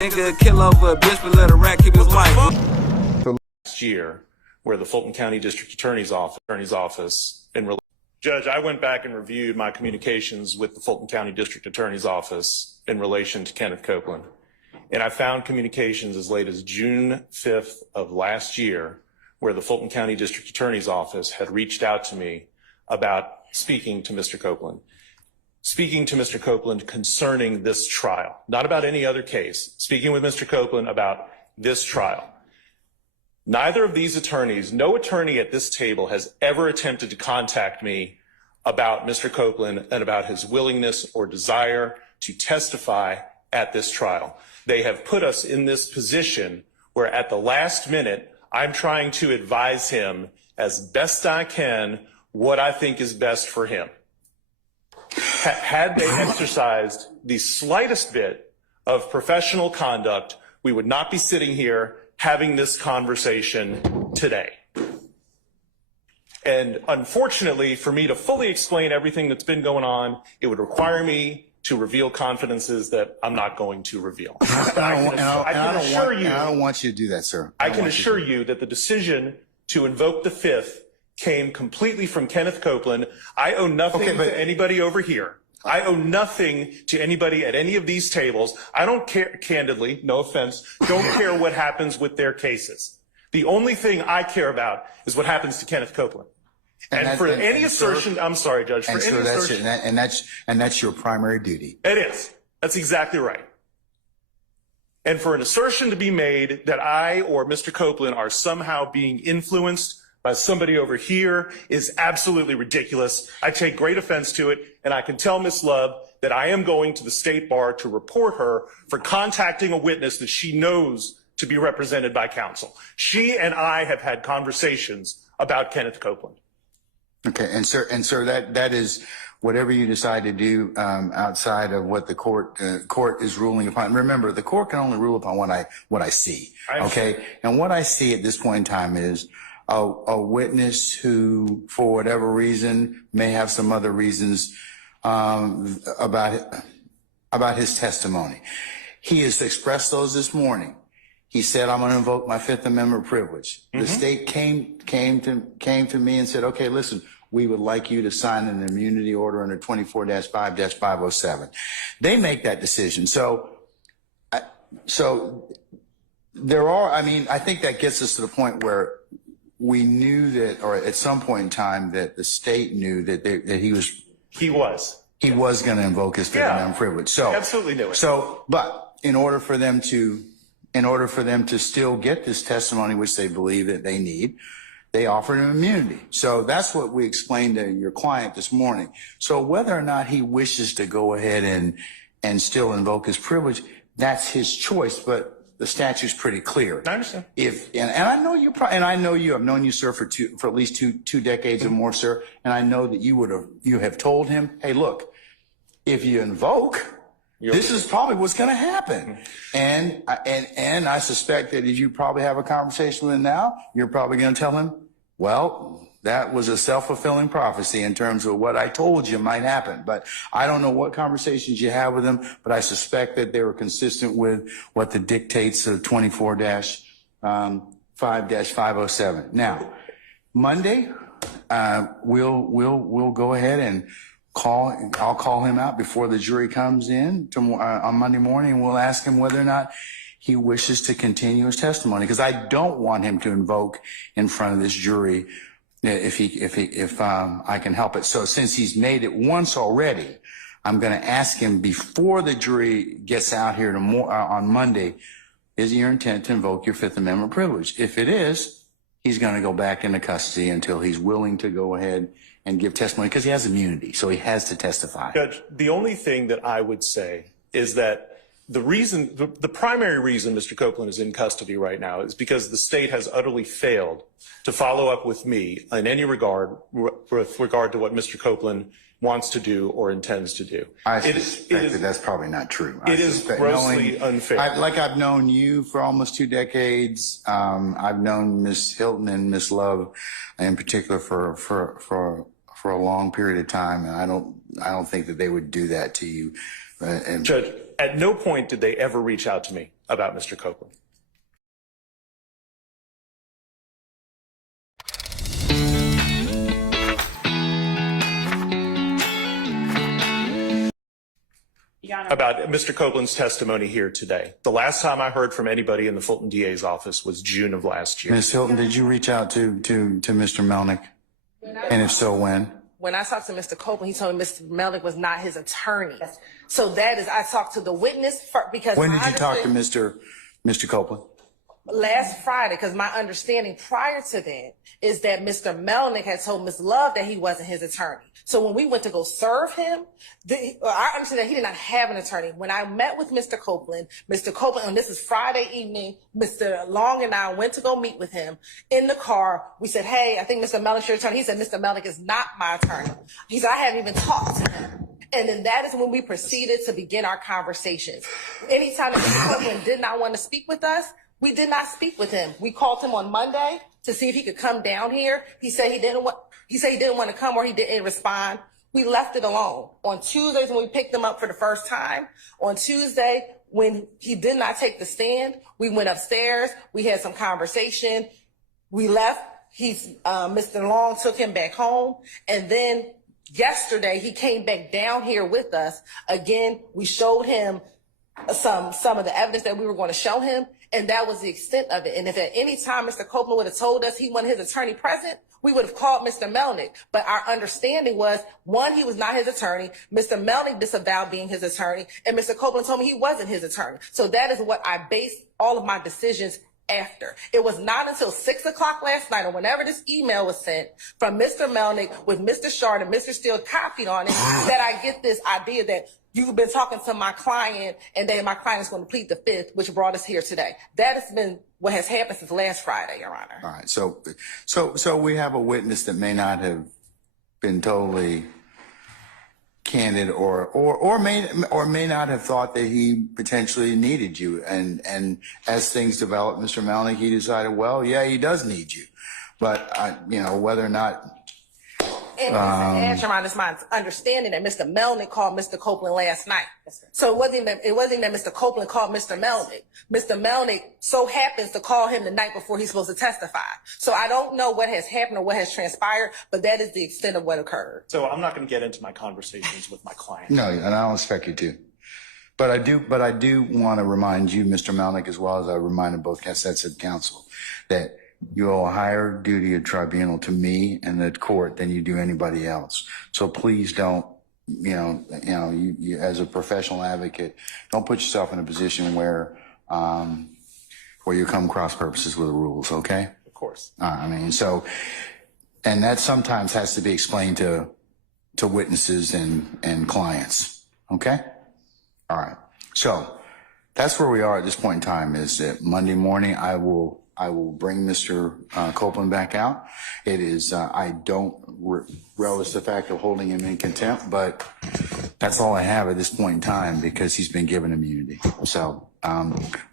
Nigga kill over a bitch, but let a rat keep his wife. Last year, where the Fulton County District Attorney's Office Judge, I went back and reviewed my communications with the Fulton County District Attorney's Office in relation to Kenneth Copeland. And I found communications as late as June 5th of last year, where the Fulton County District Attorney's Office had reached out to me about speaking to Mr. Copeland. Speaking to Mr. Copeland concerning this trial, not about any other case, speaking with Mr. Copeland about this trial. Neither of these attorneys, no attorney at this table has ever attempted to contact me about Mr. Copeland and about his willingness or desire to testify at this trial. They have put us in this position where at the last minute, I'm trying to advise him as best I can what I think is best for him. Had they exercised the slightest bit of professional conduct, we would not be sitting here having this conversation today. And unfortunately, for me to fully explain everything that's been going on, it would require me to reveal confidences that I'm not going to reveal. I don't want you to do that, sir. I can assure you that the decision to invoke the Fifth came completely from Kenneth Copeland. I owe nothing to anybody over here. I owe nothing to anybody at any of these tables. I don't care, candidly, no offense, don't care what happens with their cases. The only thing I care about is what happens to Kenneth Copeland. And for any assertion, I'm sorry, Judge, for any assertion. And that's your primary duty. It is. That's exactly right. And for an assertion to be made that I or Mr. Copeland are somehow being influenced by somebody over here is absolutely ridiculous. I take great offense to it, and I can tell Ms. Love that I am going to the State Bar to report her for contacting a witness that she knows to be represented by counsel. She and I have had conversations about Kenneth Copeland. Okay, and sir, that is whatever you decide to do outside of what the court is ruling upon. Remember, the court can only rule upon what I see. Okay, and what I see at this point in time is a witness who, for whatever reason, may have some other reasons about his testimony. He has expressed those this morning. He said, "I'm going to invoke my Fifth Amendment privilege." The state came to me and said, "Okay, listen, we would like you to sign an immunity order under 24-5-507. They make that decision. So there are. I mean, I think that gets us to the point where we knew that, or at some point in time, that the state knew that he was going to invoke his Fifth Amendment privilege. So absolutely knew it. So, but in order for them to still get this testimony, which they believe that they need, they offered him immunity. So that's what we explained to your client this morning. So whether or not he wishes to go ahead and still invoke his privilege, that's his choice. But the statute's pretty clear. I understand. And I know you, and I know you. I've known you, sir, for at least two decades or more, sir. And I know that you have told him, hey, look, if you invoke, this is probably what's going to happen. And I suspect that as you probably have a conversation with him now, you're probably going to tell him, well, that was a self-fulfilling prophecy in terms of what I told you might happen. But I don't know what conversations you have with him, but I suspect that they were consistent with what the dictates of 24-5-507. Now, Monday, we'll go ahead and I'll call him out before the jury comes in on Monday morning. We'll ask him whether or not he wishes to continue his testimony, because I don't want him to invoke in front of this jury if I can help it. So since he's made it once already, I'm going to ask him before the jury gets out here on Monday, is it your intent to invoke your Fifth Amendment privilege? If it is, he's going to go back into custody until he's willing to go ahead and give testimony, because he has immunity, so he has to testify. Judge, the only thing that I would say is that the primary reason Mr. Copeland is in custody right now is because the state has utterly failed to follow up with me in any regard with regard to what Mr. Copeland wants to do or intends to do. I suspect that that's probably not true. It is grossly unfair. I've known you for almost 2 decades. I've known Ms. Hilton and Ms. Love in particular for a long period of time, and I don't think that they would do that to you. Judge, at no point did they ever reach out to me about Mr. Copeland. About Mr. Copeland's testimony here today. The last time I heard from anybody in the Fulton DA's office was June of last year. Ms. Hilton, did you reach out to Mr. Melnick? And if so, when? When I talked to Mr. Copeland, he told me Mr. Melnick was not his attorney. So that is, I talked to the witness because when did you talk to Mr. Copeland? Last Friday, because my understanding prior to that is that Mr. Melnick had told Ms. Love that he wasn't his attorney. So when we went to go serve him, I understand that he did not have an attorney. When I met with Mr. Copeland, and this is Friday evening, Mr. Long and I went to go meet with him in the car. We said, hey, I think Mr. Melnick's your attorney. He said, Mr. Melnick is not my attorney. He said, I haven't even talked to him. And then that is when we proceeded to begin our conversations. Anytime that Mr. Copeland did not want to speak with us, we did not speak with him. We called him on Monday to see if he could come down here. He said he didn't want to come, or he didn't respond. We left it alone. On Tuesdays when we picked him up for the first time, on Tuesday when he did not take the stand, we went upstairs. We had some conversation. We left. Mr. Long took him back home, and then yesterday he came back down here with us again. We showed him some of the evidence that we were going to show him, and that was the extent of it. And if at any time Mr. Copeland would have told us he wanted his attorney present, we would have called Mr. Melnick. But our understanding was, one, he was not his attorney. Mr. Melnick disavowed being his attorney, and Mr. Copeland told me he wasn't his attorney. So that is what I based all of my decisions after. It was not until 6 o'clock last night, or whenever this email was sent from Mr. Melnick with Mr. Shard and Mr. Steele copied on it, that I get this idea that you've been talking to my client, and then my client is going to plead the fifth, which brought us here today. That has been what has happened since last Friday, Your Honor. All right. So we have a witness that may not have been totally candid, or may not have thought that he potentially needed you. And as things developed, Mr. Melnick, he decided, well, yeah, he does need you. But whether or not. And Your Honor, it's my understanding that Mr. Melnick called Mr. Copeland last night. So it wasn't even that Mr. Copeland called Mr. Melnick. Mr. Melnick so happens to call him the night before he's supposed to testify. So I don't know what has happened or what has transpired, but that is the extent of what occurred. So I'm not going to get into my conversations with my client. No, and I don't expect you to. But I do want to remind you, Mr. Melnick, as well as I reminded both sets of counsel, that you owe a higher duty of tribunal to me and the court than you do anybody else. So please don't, you as a professional advocate, don't put yourself in a position where you come cross purposes with the rules. Okay? Of course. And that sometimes has to be explained to witnesses and clients. Okay? All right. So that's where we are at this point in time. Is that Monday morning I will bring Mr. Copeland back out. It is, I don't relish the fact of holding him in contempt, but that's all I have at this point in time because he's been given immunity. So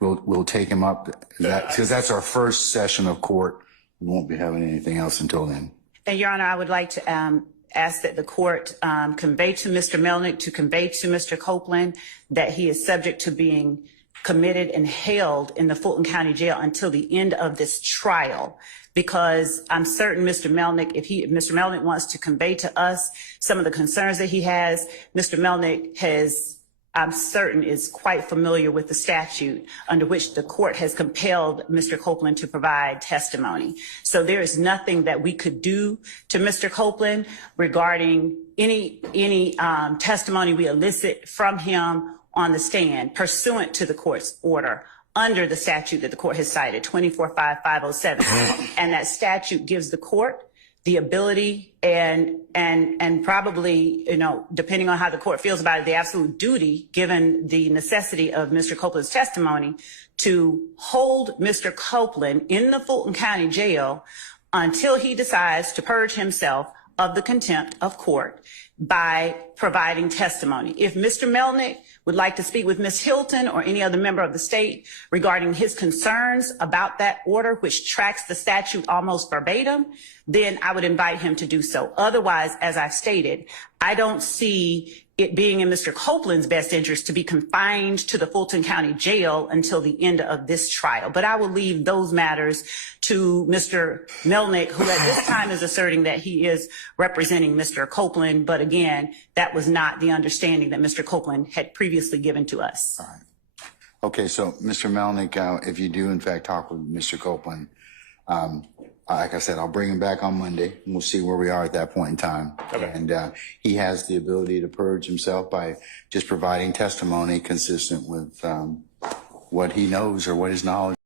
we'll take him up because that's our first session of court. We won't be having anything else until then. And Your Honor, I would like to ask that the court convey to Mr. Melnick, to convey to Mr. Copeland that he is subject to being committed and held in the Fulton County Jail until the end of this trial, because I'm certain Mr. Melnick, if Mr. Melnick wants to convey to us some of the concerns that he has, Mr. Melnick I'm certain is quite familiar with the statute under which the court has compelled Mr. Copeland to provide testimony. So there is nothing that we could do to Mr. Copeland regarding any testimony we elicit from him on the stand pursuant to the court's order under the statute that the court has cited, 245507. And that statute gives the court the ability and probably, depending on how the court feels about it, the absolute duty, given the necessity of Mr. Copeland's testimony, to hold Mr. Copeland in the Fulton County Jail until he decides to purge himself of the contempt of court by providing testimony. If Mr. Melnick would like to speak with Ms. Hilton or any other member of the state regarding his concerns about that order, which tracks the statute almost verbatim, then I would invite him to do so. Otherwise, as I've stated, I don't see it being in Mr. Copeland's best interest to be confined to the Fulton County Jail until the end of this trial. But I will leave those matters to Mr. Melnick, who at this time is asserting that he is representing Mr. Copeland. But again, that was not the understanding that Mr. Copeland had previously given to us. All right. Okay, so Mr. Melnick, if you do in fact talk with Mr. Copeland, like I said, I'll bring him back on Monday and we'll see where we are at that point in time. Okay. And he has the ability to purge himself by just providing testimony consistent with what he knows or what his knowledge